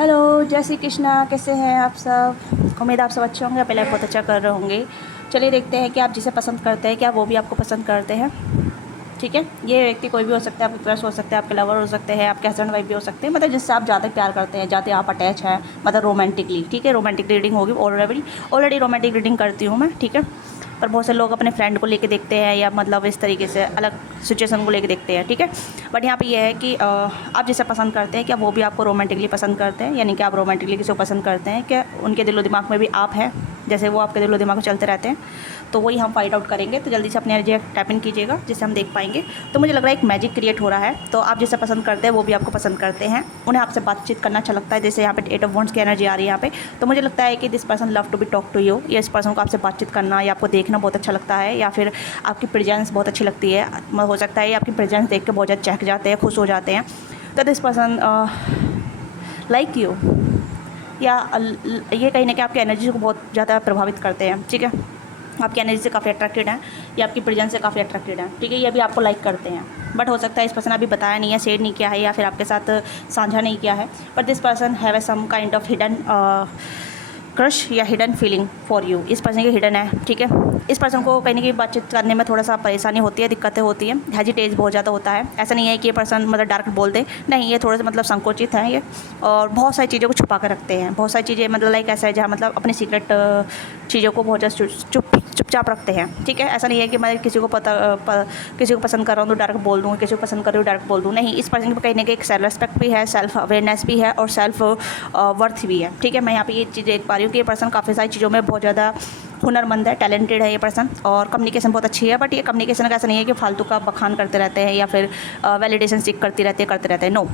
Hello, जय श्री कृष्णा। कैसे हैं आप सब? उम्मीद आप सब अच्छे होंगे, पहले बहुत अच्छा कर रहे होंगे। चलिए देखते हैं कि आप जिसे पसंद करते हैं क्या वो भी आपको पसंद करते हैं। ठीक है, ये व्यक्ति कोई भी हो सकता है, आपके क्रश हो सकते हैं, आपके लवर हो सकते हैं, आपके हस्बैंड वाइफ भी हो सकते हैं, मतलब जिससे आप ज़्यादा प्यार करते हैं, ज़्यादा आप अटैच हैं, मतलब रोमांटिकली। ठीक है, रोमांटिक रीडिंग होगी। ऑलरेडी रोमांटिक रीडिंग करती हूँ मैं। ठीक है, पर बहुत से लोग अपने फ्रेंड को लेके देखते हैं या मतलब इस तरीके से अलग सिचुएशन को लेके देखते हैं। ठीक है, बट यहाँ पे ये है कि आप जिसे पसंद करते हैं क्या वो भी आपको रोमांटिकली पसंद करते हैं, यानी कि आप रोमांटिकली किसी को पसंद करते हैं क्या उनके दिलो दिमाग में भी आप हैं, जैसे वो आपके दिलो दिमाग में चलते रहते हैं। तो वही हम फाइंड आउट करेंगे। तो जल्दी से अपनी एनर्जी टैप इन कीजिएगा जिससे हम देख पाएंगे। तो मुझे लग रहा है एक मैजिक क्रिएट हो रहा है। तो आप जिसे पसंद करते हैं वो भी आपको पसंद करते हैं, उन्हें आपसे बातचीत करना अच्छा लगता है। जैसे यहाँ पे 8 ऑफ वॉन्ड्स की एनर्जी आ रही है यहाँ पे। तो मुझे लगता है कि this person love to be talk to you, या इस पर्सन को आपसे बातचीत करना या आपको देखना बहुत अच्छा लगता है, या फिर आपकी प्रेजेंस बहुत अच्छी लगती है। हो सकता है आपकी प्रेजेंस देख के बहुत ज़्यादा चहक जाते हैं, खुश हो जाते हैं। तो दिस पर्सन लाइक यू, या ये कहीं ना कहीं आपकी एनर्जी को बहुत ज़्यादा प्रभावित करते हैं। ठीक है, आपकी एनर्जी से काफ़ी अट्रैक्टेड हैं, या आपकी प्रेजेंस से काफ़ी अट्रैक्टेड हैं। ठीक है, ये भी आपको लाइक करते हैं, बट हो सकता है इस पर्सन अभी बताया नहीं है, शेयर नहीं किया है, या फिर आपके साथ साझा नहीं किया है। But this person have a some kind of hidden crush या हिडन फीलिंग फॉर यू। इस पर्सन की हिडन है। ठीक है, इस पर्सन को कहीं ना कहीं बातचीत करने में थोड़ा सा परेशानी होती है, दिक्कतें होती हैं, हेजिटेज बहुत ज़्यादा होता है। ऐसा नहीं है कि ये पर्सन मतलब डायरेक्ट बोल दे, नहीं, ये थोड़े से मतलब संकोचित हैं ये, और बहुत सारी चीज़ों को छुपा कर रखते हैं। बहुत सारी चीज़ें मतलब लाइक ऐसा है जहाँ मतलब अपनी सीक्रेट चीज़ों को बहुत ज़्यादा चुपचाप रखते हैं। ठीक है, ऐसा नहीं है कि मैं किसी को किसी को पसंद कर रहा हूँ तो डायरेक्ट बोल दूँ, किसी को पसंद कर रही हूँ डायरेक्ट बोल दूँ, नहीं। इस पर्सन के कहीं ना कहीं एक सेल्फ रेस्पेक्ट भी है, सेल्फ अवेयरनेस भी है, और सेल्फ वर्थ भी है। ठीक है, मैं यहाँ पे ये चीज़ देख पा रही हूँ कि ये पर्सन काफ़ी सारी चीज़ों में बहुत ज़्यादा हुनरमंद है, टैलेंटेड है ये पर्सन, और कम्युनिकेशन बहुत अच्छी है। बट ये कम्युनिकेशन का ऐसा नहीं है कि फालतू का बखान करते रहते हैं या फिर वैलिडेशन सीख करते रहते हैं। नो,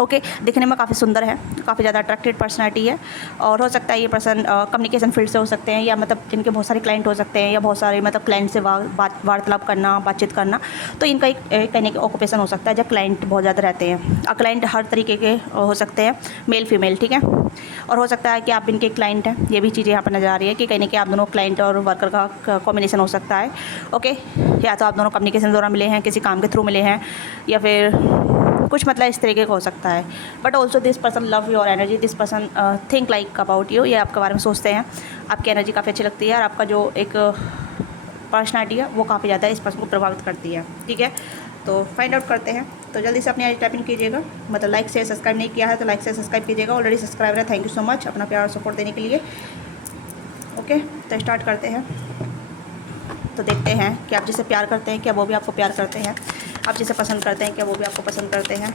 ओके, दिखने में काफ़ी सुंदर है, काफ़ी ज़्यादा अट्रैक्टेड पर्सनैलिटी है। और हो सकता है ये पर्सन कम्युनिकेशन फील्ड से हो सकते हैं, या मतलब जिनके बहुत सारे क्लाइंट हो सकते हैं, या बहुत सारे मतलब क्लाइंट से वार्तालाप करना, बातचीत करना। तो इनका एक कहने का ऑक्यूपेशन हो सकता है जब क्लाइंट बहुत ज़्यादा रहते हैं। क्लाइंट हर तरीके के हो सकते हैं, मेल फीमेल। ठीक है, और हो सकता है कि आप इनके क्लाइंट हैं, ये भी चीज़ें यहाँ पर नज़र आ रही है कि कहीं ना कहीं आप दोनों क्लाइंट और वर्कर का कॉम्बिनेशन हो सकता है। ओके, या तो आप दोनों कम्युनिकेशन द्वारा मिले हैं, किसी काम के थ्रू मिले हैं, या फिर कुछ मतलब इस तरीके का हो सकता है। But also this person love your energy, this person think like about you, ये आपके बारे में सोचते हैं, आपकी एनर्जी काफ़ी अच्छी लगती है, और आपका जो एक पर्सनैलिटी है वो काफ़ी ज़्यादा इस पर्सन को प्रभावित करती है। ठीक है, तो फाइंड आउट करते हैं। तो जल्दी से अपनी एनर्जी टाइपिंग कीजिएगा, मतलब लाइक से सब्सक्राइब नहीं किया है तो लाइक से सब्सक्राइब कीजिएगा। ऑलरेडी सब्सक्राइबर है, थैंक यू सो मच अपना प्यार और सपोर्ट देने के लिए। ओके, तो स्टार्ट करते हैं। तो देखते हैं कि आप जिसे प्यार करते हैं क्या वो भी आपको प्यार करते हैं, आप जिसे पसंद करते हैं क्या वो भी आपको पसंद करते हैं।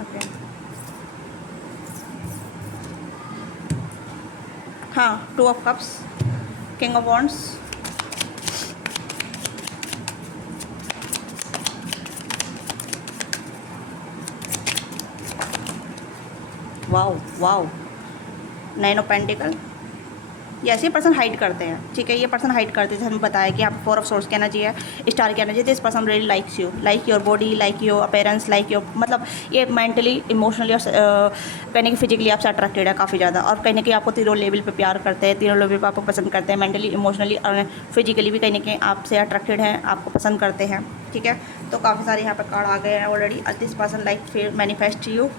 ओके, हाँ, 2 of cups, king of wands, wow wow, 9 of pentacle. ये ऐसे पर्सन हाइड करते हैं। ठीक है, ये पर्सन हाइड करते हैं, जैसे हमें बताया कि आप 4 ऑफ सोर्स की एनर्जी है, स्टार की energy. This person really likes you, like your body, like your appearance, like your मतलब ये मेंटली, इमोशनली और कहीं ना कहीं फिजिकली आपसे अट्रैक्टेड है काफ़ी ज़्यादा, और कहीं ना कहीं आपको तीनों लेवल पे प्यार करते हैं, तीनों लेवल पे आपको पसंद करते हैं, मेंटली, इमोशनली और फिजिकली भी कहीं ना कहीं आपसे अट्रैक्टेड हैं, आपको पसंद करते हैं। ठीक है, तो काफ़ी सारे यहाँ पर कार्ड आ गए हैं ऑलरेडी। दिस पर्सन लाइक फिर मैनिफेस्ट यू,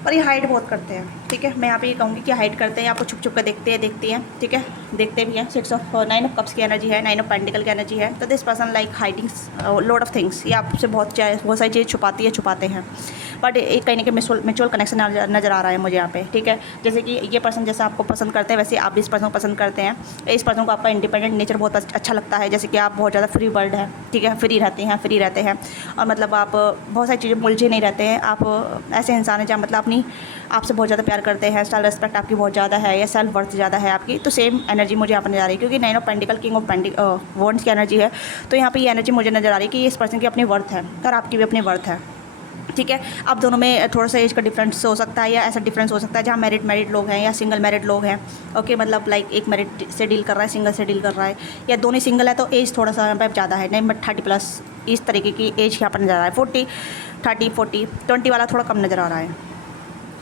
और ये हाइड बहुत करते हैं। ठीक है, मैं यहाँ पे ये कहूँगी कि हाइड करते हैं, आपको छुप छुप कर देखते हैं। ठीक है, देखते भी हैं। 9 ऑफ कप्स की एनर्जी है, 9 ऑफ पेंटिकल की एनर्जी है। तो this person like hiding lot of things, ये आपसे बहुत सारी चीज़ें छुपाते हैं। बट एक कहीं ना कहीं म्यूचुअल कनेक्शन नज़र आ रहा है मुझे यहाँ पे। ठीक है, जैसे कि ये पर्सन जैसा आपको पसंद करते हैं वैसे आप भी इस पर्सन को पसंद करते हैं। इस पर्सन को आपका इंडिपेंडेंट नेचर बहुत अच्छा लगता है, जैसे कि आप बहुत ज़्यादा फ्री बर्ड है। ठीक है, फ्री रहते हैं, और मतलब आप बहुत सारी चीज़ें मुलझे नहीं रहते हैं। आप ऐसे इंसान हैं जहाँ मतलब अपनी आपसे बहुत ज़्यादा प्यार करते हैं, सेल्फ रिस्पेक्ट आपकी बहुत ज़्यादा है, या सेल्फ वर्थ ज़्यादा है आपकी। तो सेम एनर्जी मुझे यहाँ पर नजर आ रही है, क्योंकि 9 of pentacle king of wands की एनर्जी है। तो यहाँ पे ये एनर्जी मुझे नज़र आ रही है कि इस पर्सन की अपनी वर्थ है और आपकी भी अपनी वर्थ है। ठीक है, आप दोनों में थोड़ा सा एज का डिफरेंस हो सकता है, या ऐसा डिफरेंस हो सकता है जहाँ मैरिड लोग हैं या सिंगल मैरिड लोग हैं। ओके, मतलब लाइक एक मैरिड से डील कर रहा है, सिंगल से डील कर रहा है, या दोनों सिंगल है तो एज थोड़ा सा यहाँ पर ज़्यादा है, नहीं बट 30+ इस तरीके की एज यहाँ पर नज़र आ रहा है। 40 20 वाला थोड़ा कम नज़र आ रहा है।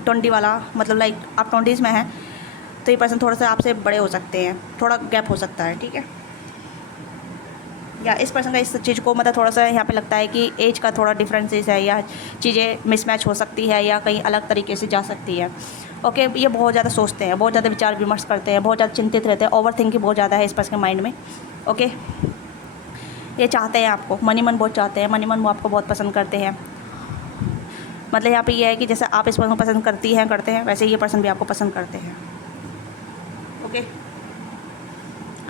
20 वाला मतलब लाइक आप 20s में हैं तो ये पर्सन थोड़ा सा आपसे बड़े हो सकते हैं, थोड़ा गैप हो सकता है, ठीक है। या इस पर्सन का इस चीज़ को मतलब थोड़ा सा यहाँ पे लगता है कि एज का थोड़ा डिफरेंसेस है, या चीज़ें मिसमैच हो सकती है, या कहीं अलग तरीके से जा सकती है। ओके, ये बहुत ज़्यादा सोचते हैं, बहुत ज़्यादा विचार विमर्श करते हैं, बहुत ज़्यादा चिंतित रहते हैं, ओवर थिंकिंग बहुत ज़्यादा है इस पर्सन के माइंड में। ओके, ये चाहते हैं आपको, मन ही मन बहुत चाहते हैं, मन ही मन वो आपको बहुत पसंद करते हैं। मतलब यहाँ पे ये है कि जैसे आप इस पर्सन को पसंद करती हैं करते हैं, वैसे ये पर्सन भी आपको पसंद करते हैं। ओके,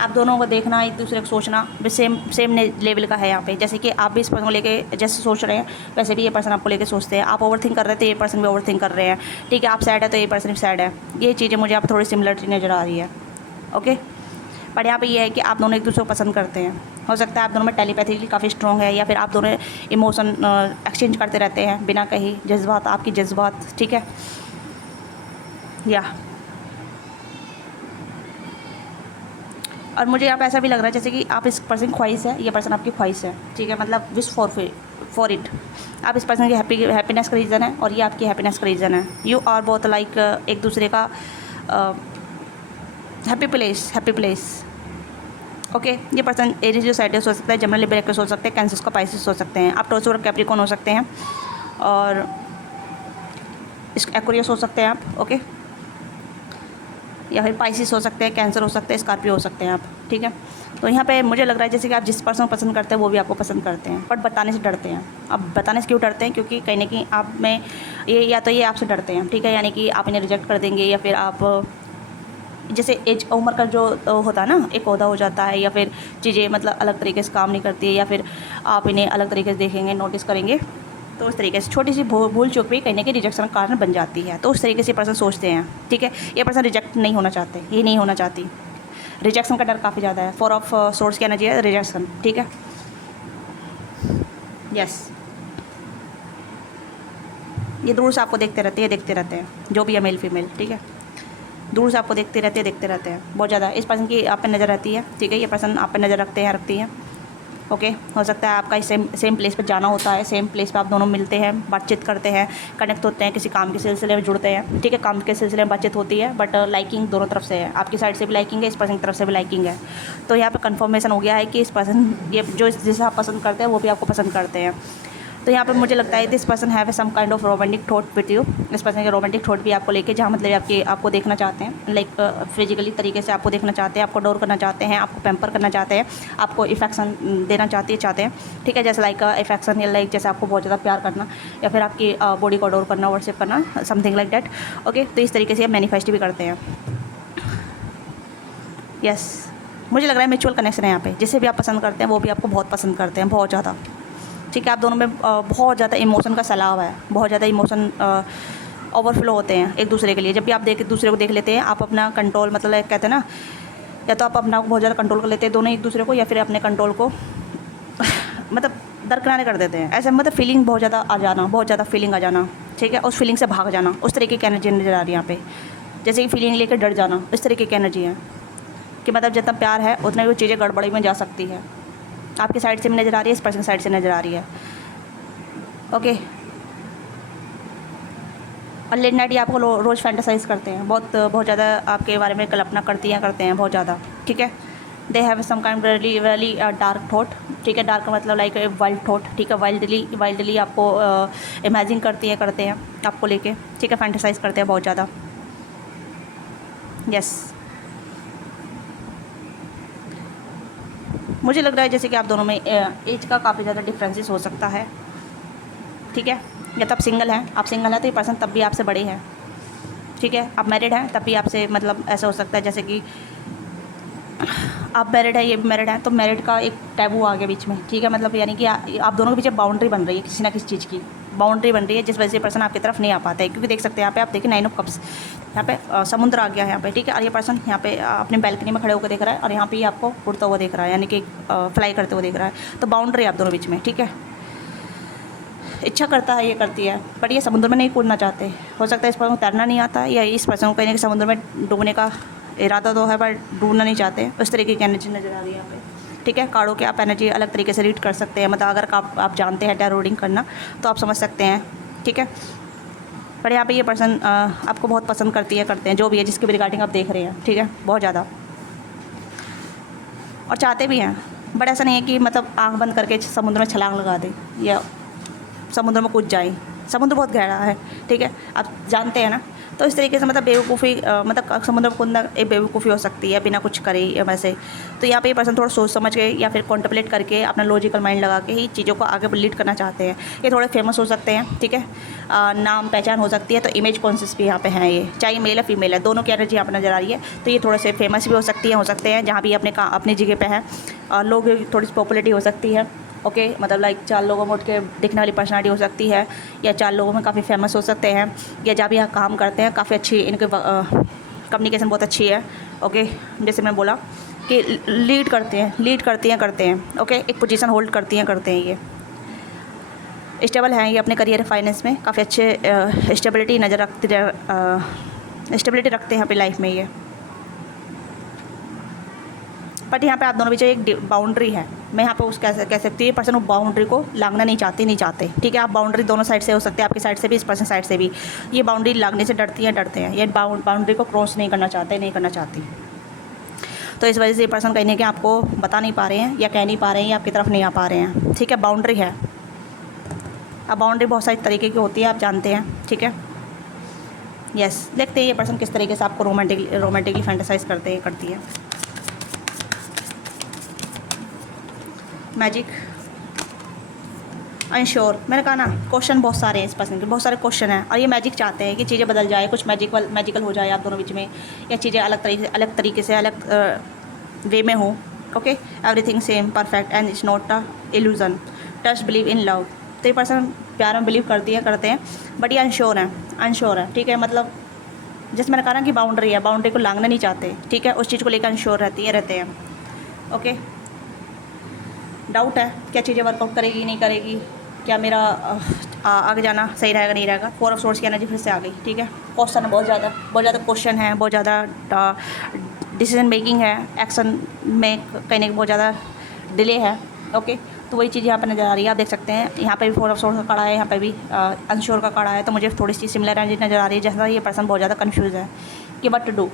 आप दोनों को देखना, एक दूसरे को सोचना भी सेम लेवल का है यहाँ पे। जैसे कि आप भी इस पर्सन को लेके जैसे सोच रहे हैं, वैसे भी ये पर्सन आपको लेके सोचते हैं। आप ओवर थिंक कर रहे थे, ये पर्सन भी ओवर थिंक कर रहे हैं, ठीक है। आप सैड है तो ये पर्सन भी सैड है। ये चीज़ें मुझे यहाँ पर थोड़ी सिमिलरिटी नज़र आ रही है। ओके, पर यहाँ पे ये है कि आप दोनों एक दूसरे को पसंद करते हैं। हो सकता है आप दोनों में टेलीपैथी काफ़ी स्ट्रॉन्ग है, या फिर आप दोनों इमोशन एक्सचेंज करते रहते हैं बिना कहीं, जज्बात, आपकी जज्बात, ठीक है। या और मुझे यहाँ पे ऐसा भी लग रहा है जैसे कि आप इस पर्सन की ख्वाहिश है, ये पर्सन आपकी ख्वाहिश है, ठीक है। मतलब विश फॉर इट। आप इस पर्सन की हैप्पीनेस का रीज़न है, और ये आपकी हैप्पीनेस का रीज़न है। यू आर बोथ लाइक एक दूसरे का हैप्पी प्लेस। ओके, ये पर्सन एरीज जो साइड हो सकता है, जनरली ब्रेकर्स हो सकते हैं, कैंसर्स का पाइसिस हो सकते हैं, आप टॉरस और कैप्रिकॉर्न हो सकते हैं, और एक्वेरियस हो सकते हैं आप। ओके, या फिर पाइसिस हो सकते हैं, कैंसर हो सकते हैं, स्कॉर्पियो हो सकते हैं आप, ठीक है। तो यहाँ पे मुझे लग रहा है जैसे कि आप जिस पर्सन को पसंद करते हैं वो भी आपको पसंद करते हैं, बट बताने से डरते हैं। अब बताने से क्यों डरते हैं? क्योंकि कहीं ना कहीं आप में ये, या तो ये आपसे डरते हैं, ठीक है, यानी कि आप इन्हें रिजेक्ट कर देंगे, या फिर आप जैसे एज उम्र का जो होता है ना, एक ओहदा हो जाता है, या फिर चीज़ें मतलब अलग तरीके से काम नहीं करती है, या फिर आप इन्हें अलग तरीके से देखेंगे, नोटिस करेंगे, तो उस तरीके से छोटी सी भूल चूक भी कहीं ना कहीं रिजेक्शन का कारण बन जाती है। तो उस तरीके से पर्सन सोचते हैं, ठीक है। ये पर्सन रिजेक्ट नहीं होना चाहते, ये नहीं होना चाहती। रिजेक्शन का डर काफ़ी ज़्यादा है। 4 ऑफ सोर्स कहना चाहिए रिजेक्शन, ठीक है। यस, ये दूर से आपको देखते रहते हैं, जो भी है मेल फीमेल, ठीक है, दूर से आपको देखते रहते हैं बहुत ज़्यादा। इस पर्सन की आप पे नज़र रहती है, ठीक है। ये पर्सन आप पे नज़र रखती हैं। ओके, हो सकता है आपका सेम प्लेस पे जाना होता है, सेम प्लेस पे आप दोनों मिलते हैं, बातचीत करते हैं, कनेक्ट होते हैं, किसी काम के सिलसिले में जुड़ते हैं, ठीक है। काम के सिलसिले में बातचीत होती है, बट लाइकिंग दोनों तरफ से है, आपकी साइड से भी लाइकिंग है, इस पर्सन की तरफ से भी लाइकिंग है। तो यहाँ पे कंफर्मेशन हो गया है कि इस पर्सन, ये जो जिसे आप पसंद करते हैं वो भी आपको पसंद करते हैं। तो यहाँ पे मुझे लगता है this person have some kind of romantic thought with you. इस पर्सन के रोमांटिक थॉट भी आपको लेके, जहाँ मतलब आपको देखना चाहते हैं, लाइक फिजिकली तरीके से आपको देखना चाहते हैं, आपको डोर करना चाहते हैं, आपको पैम्पर करना चाहते हैं, आपको इफेक्शन देना चाहते हैं, ठीक है। जैसे लाइक इफेक्शन, या लाइक जैसे आपको बहुत ज़्यादा प्यार करना, या फिर आपकी बॉडी को डोर करना, वर्शिप करना, समथिंग लाइक डैट। ओके, तो इस तरीके से ये मैनिफेस्ट भी करते हैं। यस, मुझे लग रहा है म्यूचुअल कनेक्शन है यहाँ पे। जिसे भी आप पसंद करते हैं वो भी आपको बहुत पसंद करते हैं, बहुत ज़्यादा, ठीक है। आप दोनों में बहुत ज़्यादा इमोशन का सैलाब है, बहुत ज़्यादा इमोशन ओवरफ्लो होते हैं एक दूसरे के लिए। जब भी आप दूसरे को देख लेते हैं, आप अपना कंट्रोल, मतलब कहते हैं ना, या तो आप अपना बहुत ज़्यादा कंट्रोल कर लेते हैं दोनों एक दूसरे को, या फिर अपने कंट्रोल को मतलब दरकिनारे कर देते हैं। ऐसे मतलब फीलिंग बहुत ज़्यादा आ जाना, बहुत ज़्यादा फीलिंग आ जाना, ठीक है। उस फीलिंग से भाग जाना, उस तरीके की एनर्जी नज़र आ रही है यहाँ पे। जैसे कि फीलिंग लेकर डर जाना, इस तरीके की एनर्जी है कि मतलब जितना प्यार है उतना ही वो चीज़ें गड़बड़ी में जा सकती है। आपकी साइड से भी नज़र आ रही है, इस पर्सन की साइड से नज़र आ रही है। ओके, और लेट नाइट ये आपको रोज़ फैंटासाइज करते हैं, बहुत ज़्यादा आपके बारे में कल्पना करते हैं बहुत ज़्यादा, ठीक है। They have some kind really dark thought, ठीक है। डार्क का मतलब लाइक वाइल्ड थॉट, ठीक है। वाइल्डली आपको इमेजिन करते हैं आपको लेके, ठीक है। फैंटासाइज करते हैं बहुत ज़्यादा। यस, मुझे लग रहा है जैसे कि आप दोनों में एज का काफ़ी ज़्यादा डिफरेंसेस हो सकता है, ठीक है। या तो आप सिंगल हैं, तो ये पर्सन तब भी आपसे बड़े हैं, ठीक है। आप मैरिड हैं तब भी आपसे, मतलब ऐसा हो सकता है जैसे कि आप मैरिड है, ये भी मैरिड है, तो मैरिड का एक टैबू आ गया बीच में, ठीक है। मतलब यानी कि आप दोनों के पीछे बाउंड्री बन रही है, किसी ना किसी चीज़ की बाउंड्री बन रही है, जिस वजह से पर्सन आपकी तरफ नहीं आ पाता है। क्योंकि देख सकते हैं यहाँ पे, आप देखिए 9 ऑफ कप्स, यहाँ पे समुद्र आ गया है यहाँ पे, ठीक है। और ये पर्सन यहाँ पे अपने बैल्कनी में खड़े होकर देख रहा है, और यहाँ पे ही आपको उड़ता हुआ देख रहा है, यानी कि फ्लाई करते हुए देख रहा है। तो बाउंड्री है आप दोनों बीच में, ठीक है। इच्छा करता है, ये करती है, बट ये समुद्र में नहीं कूदना चाहते। हो सकता है इस पर्सन को तैरना नहीं आता, या इस पर्सन को कहीं ना समुद्र में डूबने का इरादा तो है, पर डूबना नहीं चाहते। उस तरीके की एनर्जी नज़र आ रही है यहाँ पे, ठीक है। कार्डों के आप एनर्जी अलग तरीके से रीड कर सकते हैं, मतलब अगर आप जानते हैं टैरो रीडिंग करना तो आप समझ सकते हैं, ठीक है। पर यहाँ पे ये पर्सन आपको बहुत पसंद करती है, करते हैं, जो भी है जिसके भी रिगार्डिंग आप देख रहे हैं, ठीक है, बहुत ज़्यादा, और चाहते भी हैं। बट ऐसा नहीं है कि मतलब आँख बंद करके समुद्र में छलांग लगा दें या समुद्र में कूद जाए। समुद्र बहुत गहरा है, ठीक है, आप जानते हैं ना। तो इस तरीके से मतलब बेवकूफ़ी मतलब समुद्र में कूदना एक बेवकूफ़ी हो सकती है बिना कुछ करे या वैसे। तो यहाँ पे ये पर्सन थोड़ा सोच समझ के या फिर कॉन्टेम्पलेट करके अपना लॉजिकल माइंड लगा के ही चीज़ों को आगे लीड करना चाहते हैं। ये थोड़े फेमस हो सकते हैं, ठीक है, नाम पहचान हो सकती है। तो इमेज कॉन्शियस भी यहाँ पे हैं ये, चाहे मेल है फीमेल है, दोनों की एनर्जी यहाँ पर नज़र आ रही है। तो ये थोड़े से फेमस भी हो सकते हैं जहाँ भी अपनी जगह पे हैं। लोग थोड़ी सी पॉपुलरिटी हो सकती है, ओके, मतलब लाइक 4 लोगों में उठ के दिखने वाली पर्सनालिटी हो सकती है, या 4 लोगों में काफ़ी फेमस हो सकते हैं, या जहाँ भी यहाँ काम करते हैं काफ़ी अच्छी इनके कम्युनिकेशन बहुत अच्छी है, ओके। जैसे मैं बोला कि लीड करते हैं, ओके, एक पोजीशन होल्ड करते हैं ये स्टेबल हैं, ये अपने करियर फाइनेंस में काफ़ी अच्छे स्टेबिलिटी स्टेबिलिटी रखते हैं अपनी लाइफ में ये। बट यहाँ पे आप दोनों बीच एक बाउंड्री है, मैं यहाँ पे उस कह सकती हूँ, ये पर्सन वो बाउंड्री को लांघना नहीं चाहते, ठीक है। आप बाउंड्री दोनों साइड से हो सकते हैं, आपकी साइड से भी, इस पर्सन साइड से भी। ये बाउंड्री लांघने से डरते हैं, ये बाउंड्री को क्रॉस नहीं करना चाहती। तो इस वजह से ये पर्सन कहीं ना कहीं आपको बता नहीं पा रहे हैं या कह नहीं पा रहे हैं या आपकी तरफ नहीं आ पा रहे हैं, ठीक है। बाउंड्री है। अब बाउंड्री बहुत सारी तरीके की होती है, आप जानते हैं, ठीक है। यस, देखते हैं ये पर्सन किस तरीके से आपको रोमांटिकली फैंटेसाइज करती है। मैजिक, अनश्योर, मैंने कहा ना, क्वेश्चन बहुत सारे हैं इस पर्सन के, बहुत सारे क्वेश्चन हैं, और ये मैजिक चाहते हैं कि चीज़ें बदल जाए, कुछ मैजिकल हो जाए आप दोनों बीच में, या चीज़ें अलग तरीके से अलग वे में हो, okay. Everything same perfect and it's not a illusion, trust believe in love. तो ये पर्सन प्यार में बिलीव करते हैं, बट ये अनश्योर है, ठीक है। मतलब जैसे मैंने कहा ना कि बाउंड्री को लांघना नहीं चाहते, ठीक है, उस चीज़ को लेकर अनश्योर रहते हैं, ओके। डाउट है क्या चीज़ें वर्कआउट करेगी नहीं करेगी, क्या मेरा आगे जाना सही रहेगा नहीं रहेगा। 4 ऑफ सोर्स की एनर्जी फिर से आ गई, ठीक है। क्वेश्चन है बहुत ज़्यादा क्वेश्चन है, बहुत ज़्यादा डिसीजन मेकिंग है, एक्शन में कहीं ना कहीं बहुत ज़्यादा डिले है, ओके। तो वही चीज़ यहाँ पर नज़र आ रही है, आप देख सकते हैं। यहाँ पे भी 4 ऑफ सोर्स का कार्ड है, यहाँ पे भी अनश्योर का कार्ड है। तो मुझे थोड़ी सी सिमिलर एनर्जी नज़र आ रही है, जैसा ये पर्सन बहुत ज़्यादा कन्फ्यूज़ है कि वट टू डू,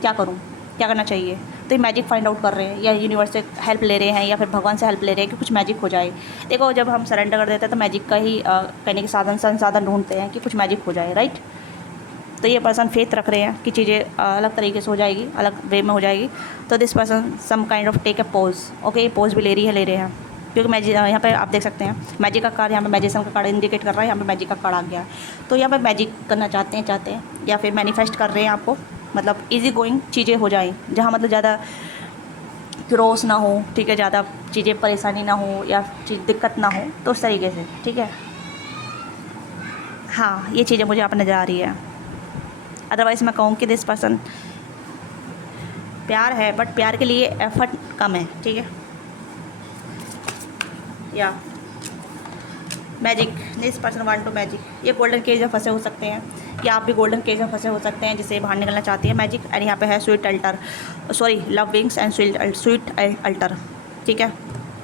क्या करूँ, क्या करना चाहिए। तो ये मैजिक फाइंड आउट कर रहे हैं, या यूनिवर्स से हेल्प ले रहे हैं, या फिर भगवान से हेल्प ले रहे हैं कि कुछ मैजिक हो जाए। देखो, जब हम सरेंडर कर देते हैं तो मैजिक का ही कहने के संसाधन ढूंढते हैं कि कुछ मैजिक हो जाए, राइट। तो ये पर्सन फेथ रख रहे हैं कि चीज़ें अलग तरीके से हो जाएगी, अलग वे में हो जाएगी। तो this person some kind of take a pose, okay. ये पोज भी ले रहे हैं, क्योंकि मैजिक यहाँ पे आप देख सकते हैं मैजिक का कार्ड, यहाँ पे मैजिशियन का कार्ड इंडिकेट कर रहा है, यहाँ पे मैजिक का कार्ड आ गया। तो यहाँ पे मैजिक करना चाहते हैं, या फिर मैनिफेस्ट कर रहे हैं आपको, मतलब इजी गोइंग चीज़ें हो जाएं, जहाँ मतलब ज़्यादा क्रॉस ना हो, ठीक है, ज़्यादा चीज़ें परेशानी ना हो या चीज़ दिक्कत ना हो, तो उस तरीके से, ठीक है। हाँ, ये चीज़ें मुझे यहाँ पर नज़र आ रही है। अदरवाइज़ मैं कहूँ कि दिस पर्सन प्यार है, बट प्यार के लिए एफर्ट कम है, ठीक है। या magic, this person want to magic, ये गोल्डन केज में फंसे हो सकते हैं, या आप भी गोल्डन केज में फंसे हो सकते हैं जिससे बाहर निकलना चाहती है। मैजिक, एंड यहाँ पे है sweet alter, sorry love wings and sweet alter, ठीक है।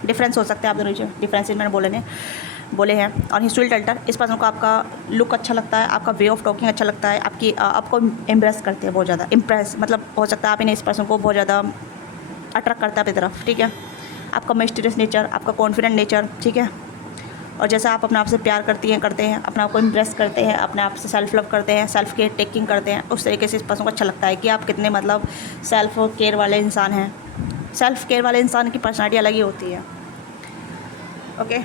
डिफरेंस हो सकता है आप दोनों में, डिफरेंसेस मैंने बोले हैं। और ही स्वीट अल्टर, इस पर्सन को आपका लुक अच्छा लगता है, आपका वे ऑफ टॉकिंग अच्छा लगता है, आपको इम्प्रेस करते हैं बहुत ज़्यादा, इम्प्रेस मतलब हो सकता है आप इन्हें, इस पर्सन को बहुत ज़्यादा अट्रैक्ट करता है अपनी तरफ, ठीक है। आपका मिस्टीरियस नेचर, आपका कॉन्फिडेंट नेचर, ठीक है। और जैसा आप अपने आप से प्यार करते हैं, अपने आप को इम्प्रेस करते हैं, अपने आप से सेल्फ लव करते हैं, सेल्फ केयर टेकिंग करते हैं, उस तरीके से इस पर्सन को अच्छा लगता है कि आप कितने मतलब सेल्फ केयर वाले इंसान हैं। सेल्फ केयर वाले इंसान की पर्सनैलिटी अलग ही होती है, ओके।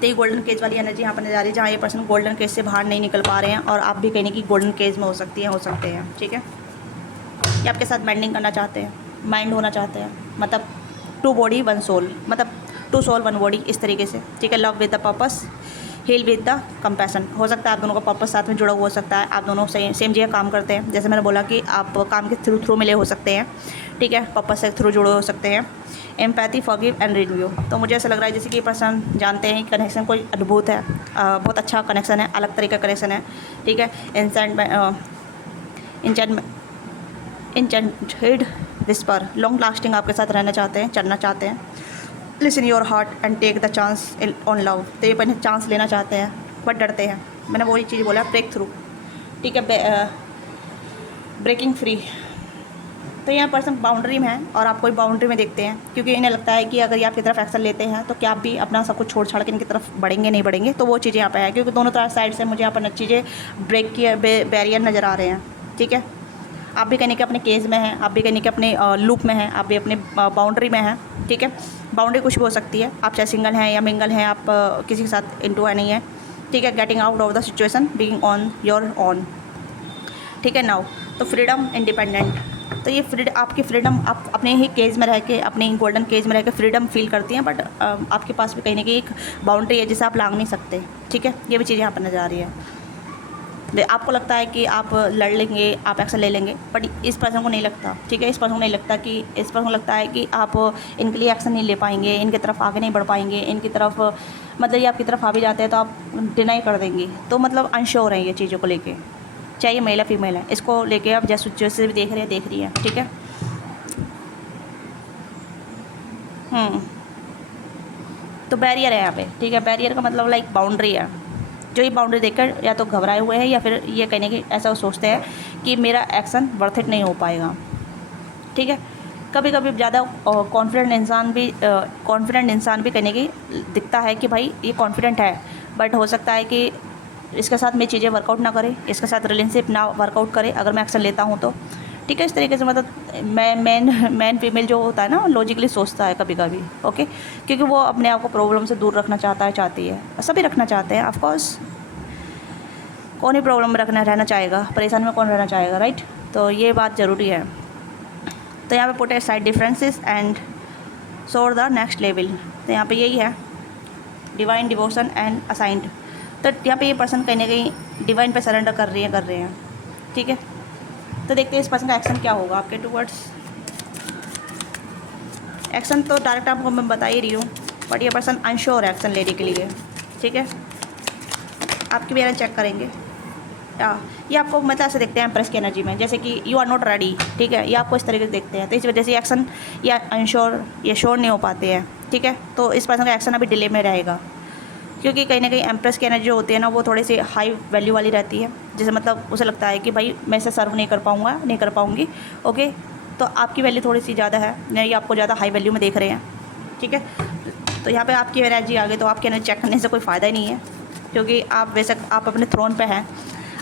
तो ये गोल्डन केज वाली एनर्जी यहाँ पर नजर आ रही है, जहाँ ये पर्सन गोल्डन केज से बाहर नहीं निकल पा रहे हैं, और आप भी कहने की गोल्डन केज में हो सकते हैं, ठीक है। ये आपके साथ बेंडिंग करना चाहते हैं, माइंड होना चाहते हैं, मतलब 2 बॉडी 1 सोल, मतलब 2 सोल 1 बॉडी, इस तरीके से, ठीक है। Love with the purpose, heal with the compassion, हो सकता है आप दोनों का पर्पस साथ में जुड़ा हुआ हो सकता है, आप दोनों सेम जगह काम करते हैं। जैसे मैंने बोला कि आप काम के थ्रू मिले हो सकते हैं, ठीक है, पर्पस से थ्रू जुड़े हो सकते हैं। एम्पैथी, फॉरगिव एंड रिन्यू, तो मुझे ऐसा लग रहा है जैसे कि ये पर्सन जानते हैं कनेक्शन कोई अद्भुत है, बहुत अच्छा कनेक्शन है, अलग तरीके का कनेक्शन है, ठीक है। इंचेंटेड विस्पर, लॉन्ग लास्टिंग आपके साथ रहना चाहते हैं, चलना चाहते हैं। Listen your heart and take the chance on love, तो ये पहले चांस लेना चाहते हैं बट डरते हैं। मैंने वही चीज़ बोला, ब्रेक थ्रू, ठीक है, ब्रेकिंग फ्री। तो यहाँ पर्सन बाउंड्री में है और आप कोई बाउंड्री में देखते हैं, क्योंकि इन्हें लगता है कि अगर ये आपकी तरफ एक्शन लेते हैं तो क्या आप भी अपना सब कुछ छोड़ छाड़ के इनकी तरफ बढ़ेंगे, नहीं बढ़ेंगे। तो वो चीज़ें यहाँ पे है, क्योंकि दोनों तरफ साइड से मुझे यहाँ पर चीज़ें ब्रेक की बैरियर नज़र आ रहे हैं। ठीक है, आप भी कहने के अपने केज में हैं, आप भी कहने के अपने लूप में हैं, आप भी अपने बाउंड्री में हैं। ठीक है, बाउंड्री कुछ भी हो सकती है, आप चाहे सिंगल हैं या मिंगल हैं, आप किसी के साथ इंटू है नहीं है। ठीक है, getting out of the situation, being on your own. ठीक है, नाउ तो फ्रीडम, इंडिपेंडेंट। तो ये आपकी फ्रीडम, आप अपने ही केज में रह के, अपने ही गोल्डन केज में रह के फ्रीडम फील करती हैं, बट आपके पास भी कहीं ना कहीं एक बाउंड्री है जिसे आप लांघ नहीं सकते। ठीक है, ये भी चीज़ यहाँ पर नज़र आ रही है। आपको लगता है कि आप लड़ लेंगे, आप एक्शन ले लेंगे, बट इस पर्सन को नहीं लगता। ठीक है, इस पर्सन को नहीं लगता कि, इस पर्सन को लगता है कि आप इनके लिए एक्शन नहीं ले पाएंगे, इनकी तरफ आगे नहीं बढ़ पाएंगे, इनकी तरफ मतलब ये आपकी तरफ आ भी जाते हैं तो आप डिनाई कर देंगे। तो मतलब अनश्योर हैं ये चीज़ों को लेके, चाहे ये मेल है फीमेल है, इसको लेके आप जैसे भी देख रही हैं। ठीक है, तो बैरियर है यहाँ पे। ठीक है, बैरियर का मतलब लाइक बाउंड्री है। जो ये बाउंड्री देखकर या तो घबराए हुए हैं या फिर ये कहने की ऐसा सोचते हैं कि मेरा एक्शन वर्थ इट नहीं हो पाएगा। ठीक है, कभी कभी ज़्यादा कॉन्फिडेंट इंसान भी कहने की दिखता है कि भाई ये कॉन्फिडेंट है, बट हो सकता है कि इसके साथ मेरी चीज़ें वर्कआउट ना करे, इसके साथ रिलेशनशिप ना वर्कआउट करे अगर मैं एक्शन लेता हूँ तो। ठीक है, इस तरीके से मतलब मैन फीमेल जो होता है ना, लॉजिकली सोचता है कभी कभी। ओके, क्योंकि वो अपने आप को प्रॉब्लम से दूर रखना चाहती है, सभी रखना चाहते हैं ऑफकोर्स। कौन ही प्रॉब्लम में रहना चाहेगा, परेशान में कौन रहना चाहेगा, राइट। तो ये बात ज़रूरी है। तो यहाँ पे पुट असाइड डिफरेंसेस एंड सोर द नेक्स्ट लेवल। तो यहाँ पे यही है, डिवाइन डिवोशन एंड असाइंड। तो यहाँ पे ये पर्सन कहीं ना कहीं डिवाइन पे सरेंडर कर रहे हैं। ठीक है, तो देखते हैं इस पर्सन का एक्शन क्या होगा आपके टूवर्ड्स। एक्शन तो डायरेक्ट आपको मैं बता ही रही हूँ, बट ये पर्सन अनश्योर है एक्शन लेने के लिए। ठीक है, आपकी भी एनर्जी चेक करेंगे। ये आपको मतलब ऐसे देखते हैं एम्प्रेस की एनर्जी में, जैसे कि यू आर नॉट रेडी। ठीक है, ये आपको इस तरीके से देखते हैं, तो इस वजह से एक्शन या अनश्योर या श्योर नहीं हो पाते हैं। ठीक है, तो इस पर्सन का एक्शन अभी डिले में रहेगा, क्योंकि कहीं ना कहीं एम्प्रेस की एनर्जी होती है ना, वो थोड़ी सी हाई वैल्यू वाली रहती है। जैसे मतलब उसे लगता है कि भाई मैं इसे सर्व नहीं कर पाऊँगी। ओके, तो आपकी वैल्यू थोड़ी सी ज़्यादा है, नहीं आपको ज़्यादा हाई वैल्यू में देख रहे हैं। ठीक है, तो यहाँ पे आपकी एनर्जी आ गई, तो आपकी एनर्जी चेक करने से कोई फ़ायदा ही नहीं है, क्योंकि आप बेशक आप अपने थ्रोन पे हैं,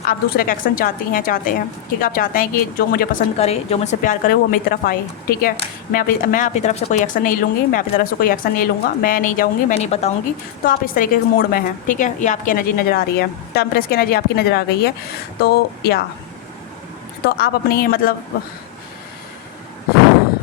आप दूसरे का एक्शन चाहते हैं। ठीक है, आप चाहते हैं कि जो मुझे पसंद करे, जो मुझसे प्यार करे, वो मेरी तरफ आए। ठीक है, मैं अपनी तरफ से कोई एक्शन नहीं लूँगी, मैं अपनी तरफ से कोई एक्शन नहीं लूँगा, मैं नहीं जाऊँगी, मैं नहीं बताऊँगी। तो आप इस तरीके के मूड में हैं। ठीक है, ये आपकी एनर्जी नज़र आ रही है, तो एम्प्रेस की एनर्जी आपकी नज़र आ गई है। तो आप अपनी मतलब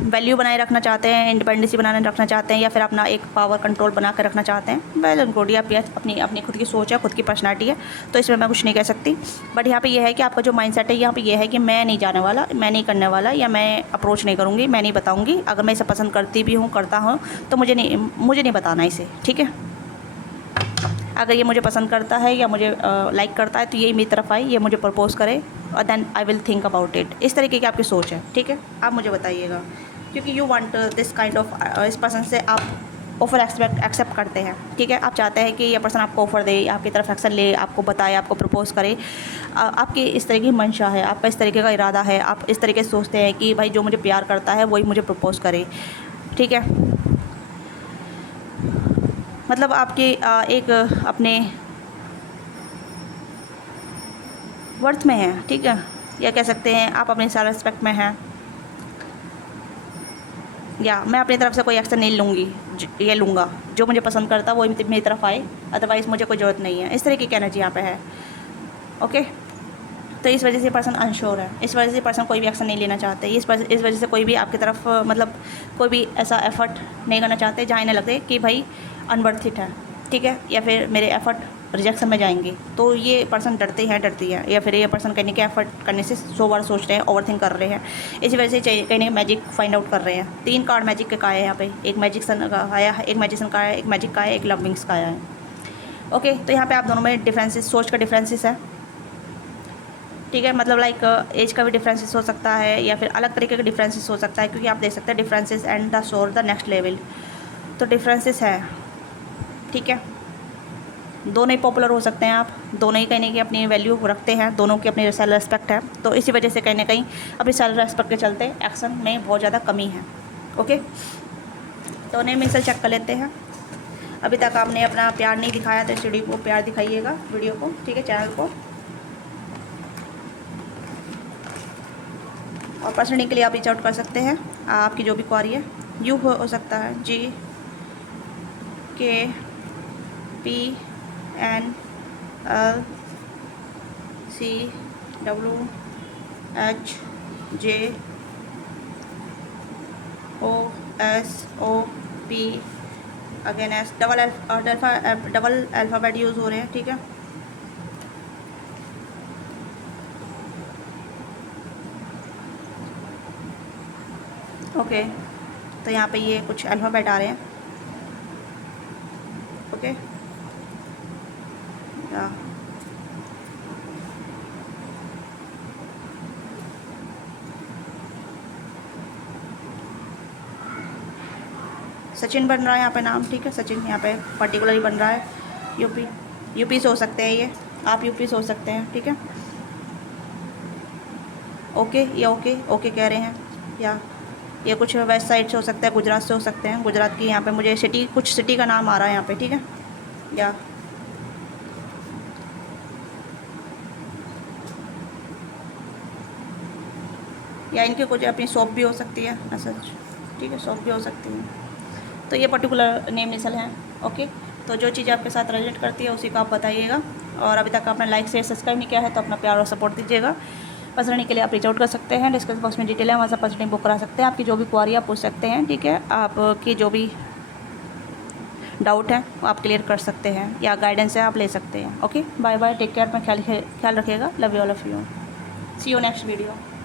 वैल्यू बनाए रखना चाहते हैं, इंडिपेंडेंसी बनाए रखना चाहते हैं, या फिर अपना एक पावर कंट्रोल बना कर रखना चाहते हैं। वेल एंड गुड, आप अपनी खुद की सोच है, खुद की पर्सनैलिटी है, तो इसमें मैं कुछ नहीं कह सकती। बट यहाँ पे ये है कि आपका जो माइंडसेट है यहाँ पे ये है कि मैं नहीं जाने वाला, मैं नहीं करने वाला, या मैं अप्रोच नहीं करूँगी, मैं नहीं बताऊँगी। अगर मैं इसे पसंद करता हूँ तो मुझे नहीं बताना इसे। ठीक है, अगर ये मुझे पसंद करता है या मुझे लाइक करता है तो ये मेरी तरफ आए, ये मुझे प्रपोज़ करे, और then I will think about it. इस तरीके की आपकी सोच है। ठीक है, आप मुझे बताइएगा, क्योंकि you want this kind of, इस पर्सन से आप ऑफ़र एक्सेप्ट करते हैं। ठीक है, आप चाहते हैं कि ये पर्सन आपको ऑफ़र दे, आपकी तरफ एक्शन ले, आपको बताए, आपको प्रपोज़ करे। आपकी इस तरह की मंशा है, आपका इस तरीके का इरादा है, आप इस तरीके से सोचते हैं कि भाई जो मुझे प्यार करता है वही मुझे प्रपोज़ करे। ठीक है, मतलब आपके एक अपने वर्थ में है। ठीक है, या कह सकते हैं आप अपने सेल्फ रिस्पेक्ट में हैं, या मैं अपनी तरफ से कोई एक्शन नहीं लूँगी, ये लूँगा जो मुझे पसंद करता है वही मेरी तरफ आए, अदरवाइज़ मुझे कोई ज़रूरत नहीं है। इस तरीके की एनर्जी यहाँ पे है। ओके, तो इस वजह से पर्सन अनश्योर है, इस वजह से पर्सन कोई भी एक्शन नहीं लेना चाहते, इस वजह से कोई भी आपकी तरफ मतलब कोई भी ऐसा एफ़र्ट नहीं करना चाहते जहाँ इन्हें लगते कि भाई अनवर्थ इट है। ठीक है, या फिर मेरे एफ़र्ट रिजेक्शन में जाएंगे। तो ये पर्सन डरती है, या फिर ये पर्सन कहीं के एफर्ट करने से 100 बार सोच रहे हैं, ओवरथिंक कर रहे हैं। इसी वजह से कहीं मैजिक फाइंड आउट कर रहे हैं। 3 कार्ड मैजिक के का है यहाँ पे, एक मैजिशियन का आया है, एक मैजिशियन का आया है, एक मैजिक का आया है, एक लव विंग्स का आया है। ओके, तो यहाँ पे आप दोनों में डिफरेंसेस, सोच का डिफरेंसेस है। ठीक है, मतलब लाइक एज का भी डिफरेंसेस हो सकता है, या फिर अलग तरीके का डिफरेंसेस हो सकता है, क्योंकि आप देख सकते हैं डिफरेंसेस एंड द सोर द नेक्स्ट लेवल। तो डिफरेंसेस है। ठीक है, दोनों ही पॉपुलर हो सकते हैं आप, दोनों ही कहीं ना कहीं अपनी वैल्यू रखते हैं, दोनों की अपनी सेल्फ रेस्पेक्ट है, तो इसी वजह से कहीं ना कहीं अपनी सेल्फ रेस्पेक्ट के चलते एक्शन में बहुत ज़्यादा कमी है। ओके, तो नेम इनिशियल चेक कर लेते हैं। अभी तक आपने अपना प्यार नहीं दिखाया तो इस वीडियो को प्यार दिखाइएगा, वीडियो को, ठीक है, चैनल को। और पर्सनली के लिए आप रीच आउट कर सकते हैं, आपकी जो भी क्वारी है। यू हो सकता है GPNLCWHJOSOP, again S double alphabet use हो रहे हैं, ठीक है। ओके, तो यहाँ पे ये कुछ अल्फ़ाबेट आ रहे हैं। ओके, सचिन बन रहा है यहाँ पे नाम, ठीक है, सचिन यहाँ पे पर्टिकुलरली बन रहा है। यूपी से हो सकते हैं ये, आप यूपी से हो सकते हैं, ठीक है। ओके, या ओके कह रहे हैं, या ये कुछ वेस्ट साइड से हो सकता है, गुजरात से हो सकते हैं। गुजरात की यहाँ पे मुझे कुछ सिटी का नाम आ रहा है यहाँ पे, ठीक है। या इनकी कुछ अपनी शॉप भी हो सकती है ऐसा, ठीक है, शॉप भी हो सकती है। तो ये पर्टिकुलर नेम इनिशियल हैं। ओके, तो जो चीज़ आपके साथ रिलेट करती है उसी को आप बताइएगा। और अभी तक आपने लाइक शेयर सब्सक्राइब नहीं किया है तो अपना प्यार और सपोर्ट दीजिएगा। पर्सनली के लिए आप रीच आउट कर सकते हैं, डिस्क्रिप्शन बॉक्स में डिटेल है, वहाँ से पर्सनली बुक करा सकते हैं। आपकी जो भी क्वारी आप पूछ सकते हैं, ठीक है, आपकी जो भी डाउट है वो आप क्लियर कर सकते हैं, या गाइडेंस है आप ले सकते हैं। Okay, bye bye, take care, अपना ख्याल रखिएगा। Love you all of you, see you next video.